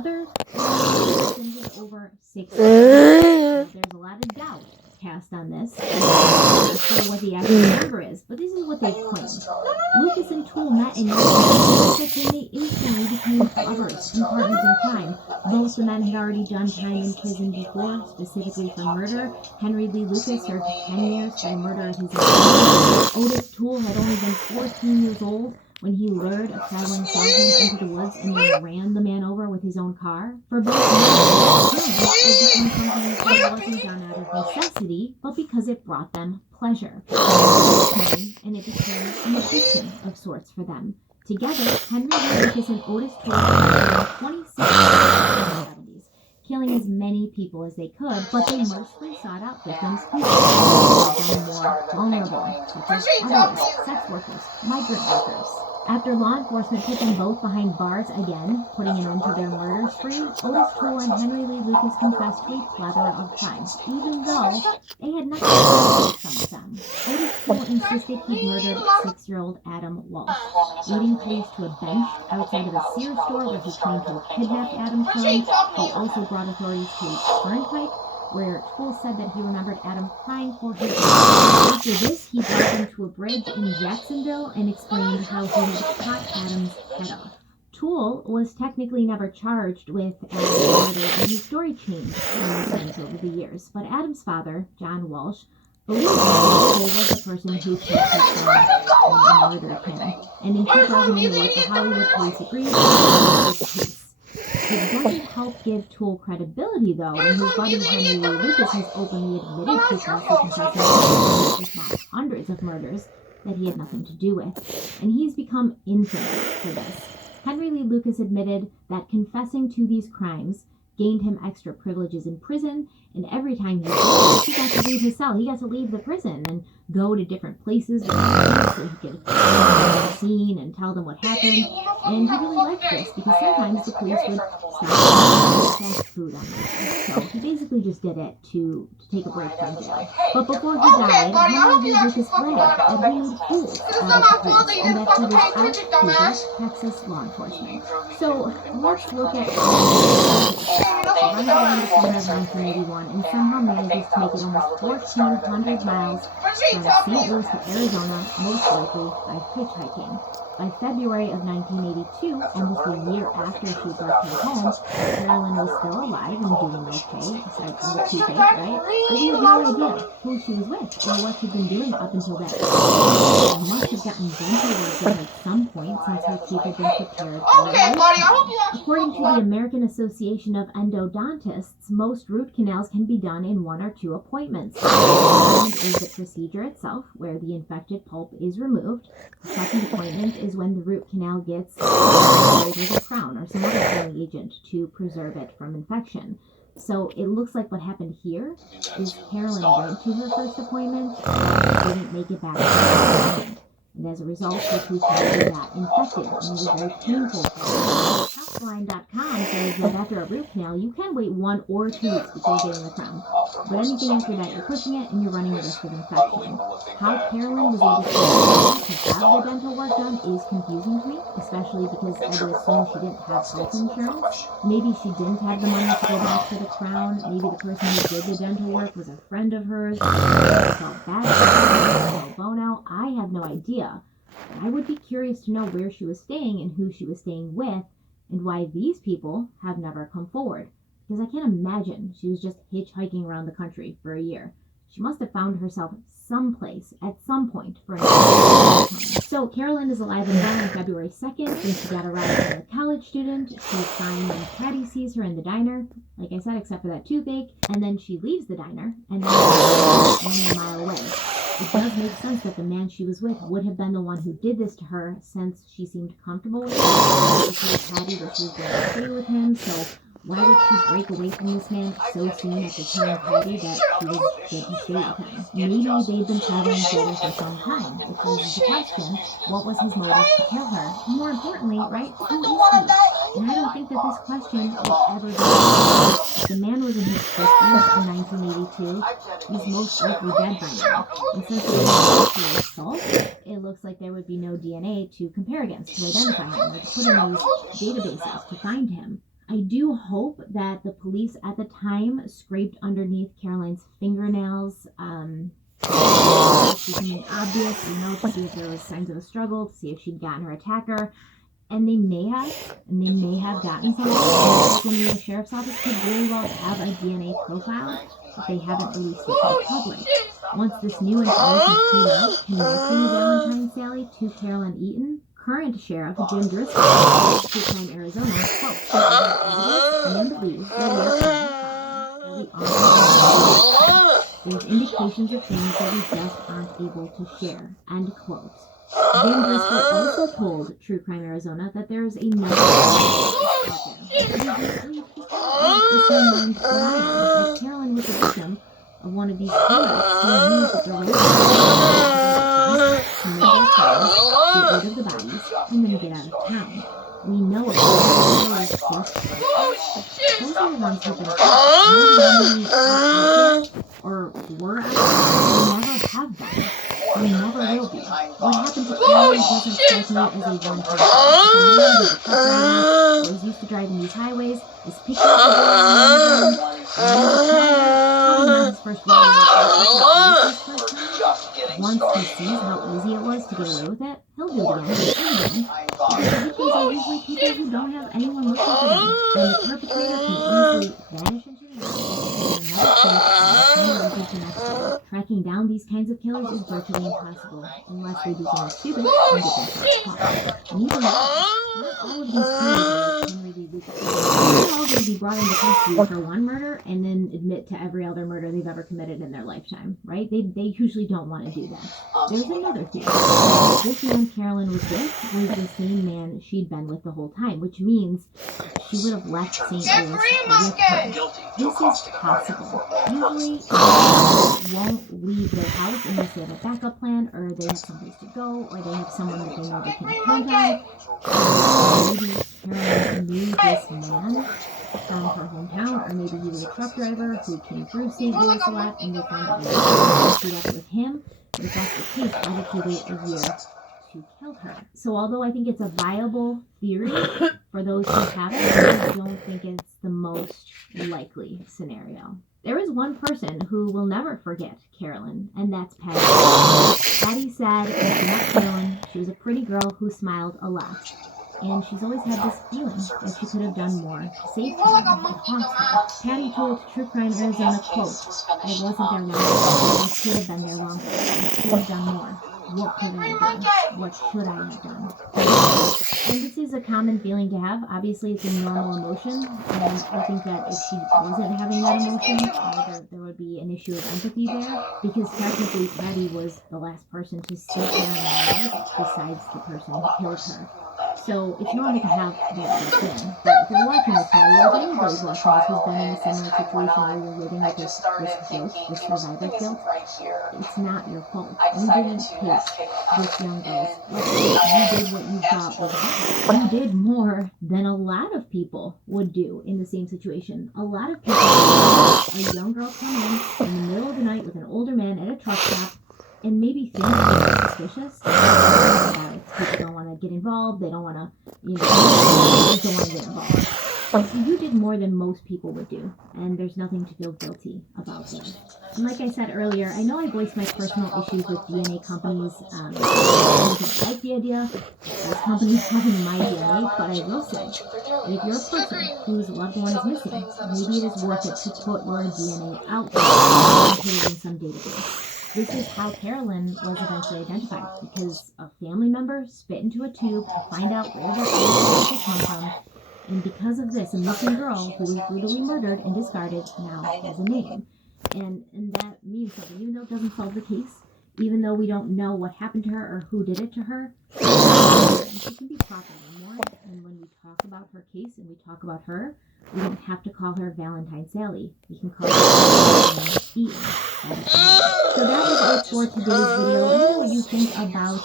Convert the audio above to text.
together, with over 6 years. There's a lot of doubt cast on this. I'm not sure what the actual number is, but this is what they claim. Lucas and Toole met in 1966 and they instantly became lovers and partners in crime. Both the men had already done time in prison before, specifically for murder. Henry Lee Lucas served 10 years for the murder of his employer. Otis Toole had only been 14 years old when he lured a traveling salesman into the woods and then ran the man over with his own car. For both men, it became something that wasn't done out of necessity, but because it brought them pleasure. And it became an addiction of sorts for them. Together, Henry Lee Lucas and Otis Toole were 26 in the 70s, killing as many people as they could, but they mostly sought out victims who were more vulnerable, such as others, sex workers, migrant workers. After law enforcement put them both behind bars again, putting an end to their murder spree, Otis Toole and Henry Lee Lucas confessed to a plethora of crimes, even though they had not committed some of them. Otis Toole insisted he'd murdered 6-year-old Adam Walsh, leading police to a bench outside of a Sears store where he claimed to have kidnapped Adam from. He also brought authorities to a turnpike, where Toole said that he remembered Adam crying for his life. After this, he brought them to a bridge in Jacksonville and explained how he had cut Adam's head off. Toole was technically never charged with Adam's murder, and his story changed over the years. But Adam's father, John Walsh, believed that Toole was the person who killed his son and murdered him. And in 2008, the Hollywood police agreed to the case. It doesn't help give Toole credibility, though, when his buddy Henry Lee Lucas has openly admitted to falsely confessing hundreds of murders that he had nothing to do with, and he's become infamous for this. Henry Lee Lucas admitted that confessing to these crimes gained him extra privileges in prison, and every time he got to leave his cell, he got to leave the prison and go to different places so he could the scene and tell them what happened. And he really liked this because sometimes the police would stop fast food on him. So he basically just did it to take a break from jail. But before he died, Henry Lee Lucas bragged that he made fools out of the police and that he was out to Texas law enforcement. So let's look at runs out in December of 1981 and somehow manages to make it almost 1,400 miles from St. Louis to Arizona, most likely by hitchhiking. By February of 1982, almost a year after she left her home, Carolyn was still alive and doing okay, aside from the toothache, right? But we have no idea who she was with or what she'd been doing up until then. She must have gotten dental work done at some point since her teeth had been prepared for it. According to the American Association of Endodontists, most root canals can be done in 1 or 2 appointments. One is the procedure itself, where the infected pulp is removed. The second appointment is when the root canal gets sprayed with a crown or some other healing agent to preserve it from infection. So it looks like what happened here is Carolyn went to her first appointment and didn't make it back to the second. And as a result, her tooth cavity got infected, and it was very painful for her. Houseline.com says that after a root canal, you can wait 1 or 2 weeks before getting the crown. But anything after that, you're pushing it and you're running the risk of infection. How Carolyn was able to have the dental work done is confusing to me, especially because I would assume she didn't have health insurance. Maybe she didn't have the money to go back for the crown. Maybe the person who did the dental work was a friend of hers. Felt bad for bono. I have no idea. But I would be curious to know where she was staying and who she was staying with, and why these people have never come forward. Because I can't imagine she was just hitchhiking around the country for a year. She must have found herself someplace at some point for an time. So Carolyn is alive and well on February 2nd, when she got a ride from a college student. She's fine when Patty sees her in the diner, like I said, except for that toothache, and then she leaves the diner, and then only a mile away. It does make sense that the man she was with would have been the one who did this to her, since she seemed comfortable with him. She told Patty that she was going to stay with him, so why did she break away from this man so soon after telling Patty that she was going to stay with him? Maybe they'd been traveling together for some time, which raises the question, what was his motive to kill her? And more importantly, right, who is he? And I don't think that this question will ever be answered. If the man was in his 50s in 1982, he's most likely dead by now. And since it was a sexual assault, it looks like there would be no DNA to compare against to identify him, or to put in these databases to find him. I do hope that the police at the time scraped underneath Caroline's fingernails. Becoming obvious, to see if there was signs of a struggle, to see if she'd gotten her attacker. And they may have gotten some. When the sheriff's office could very well have a DNA profile, but they haven't released it to the public. Once this new information came out connecting Valentine Sally to Carolyn Eaton, current Sheriff Jim Driscoll of True Crime Arizona, quote, and believes there's indications of things that we just aren't able to share, end quote. Jim Driscoll also told True Crime Arizona that there's a number that Carolyn was the victim of one of these killers who used the get rid of the bodies, and then get out of town. We know it. Those are the ones who've been or were out there. We never have been. We never will be. What happened to Carolyn doesn't strike me as a one-time thing. Or is used to driving these highways, is picking up the his first once he sees how easy it was to get away with it, he'll do it again. Because the victims are usually people who don't have anyone looking for them, and the perpetrator can easily vanish into the night. Tracking down these kinds of killers is virtually impossible unless they do something stupid and get caught. And even not all of these killers can really be they're all going to be brought into custody for one murder and then admit to every other murder they've ever committed in their lifetime, right? They usually don't want to do that. There's another thing. This man Carolyn was with was the same man she'd been with the whole time, which means she would have left St. Louis with him. This is possible. Usually, they won't leave their house unless they have a backup plan, or they have someplace to go, or they have someone that they know they can count on. Maybe Carolyn knew this man from her hometown, or maybe he was a truck driver who came through St. Louis a lot, and they found out they shoot up with him. But if that's the case, why did he wait a year to kill her? So although I think it's a viable theory for those who have it, I don't think it's the most likely scenario. There is one person who will never forget Carolyn, and that's Patty. Patty said when she met Carolyn, she was a pretty girl who smiled a lot. And she's always had this feeling that she could have done more to save Carolyn. It haunts her. Patty told True Crime Arizona, quote, I wasn't there long enough. I should have been there longer. I should have done more. What could I have done? What should I have done? And this is a common feeling to have. Obviously, it's a normal emotion. And I think that if she wasn't having that emotion, there would be an issue of empathy there. Because technically, Patty was the last person to stay there alive besides the person who killed her. So it's normal to have that feeling. But if you're watching this video, or if anybody's watching this who's been in a similar situation where you're living with this guilt, this survivor's guilt, it's not your fault. You didn't take this young girl's life. You did what you thought was right. You did more than a lot of people would do in the same situation. A lot of people, a young girl come in the middle of the night with an older man at a truck stop, and maybe think they're suspicious. People don't want to get involved. They don't want to, they just don't want to get involved. So you did more than most people would do, and there's nothing to feel guilty about this. And like I said earlier, I know I voiced my personal issues with DNA companies. I don't like the idea of companies having my DNA, but I will say that if you're a person whose loved one is missing, maybe it is worth it to put your DNA out there and put it in some database. This is how Carolyn was eventually identified, because a family member spit into a tube to find out where their DNA had come from, and because of this, a missing girl who was brutally murdered and discarded now has a name. And that means something, even though it doesn't solve the case, even though we don't know what happened to her or who did it to her, she can be properly mourned. And when we talk about her case and we talk about her, we don't have to call her Valentine Sally. We can call her Eaton. So that was it for today's video. Let me know what you think about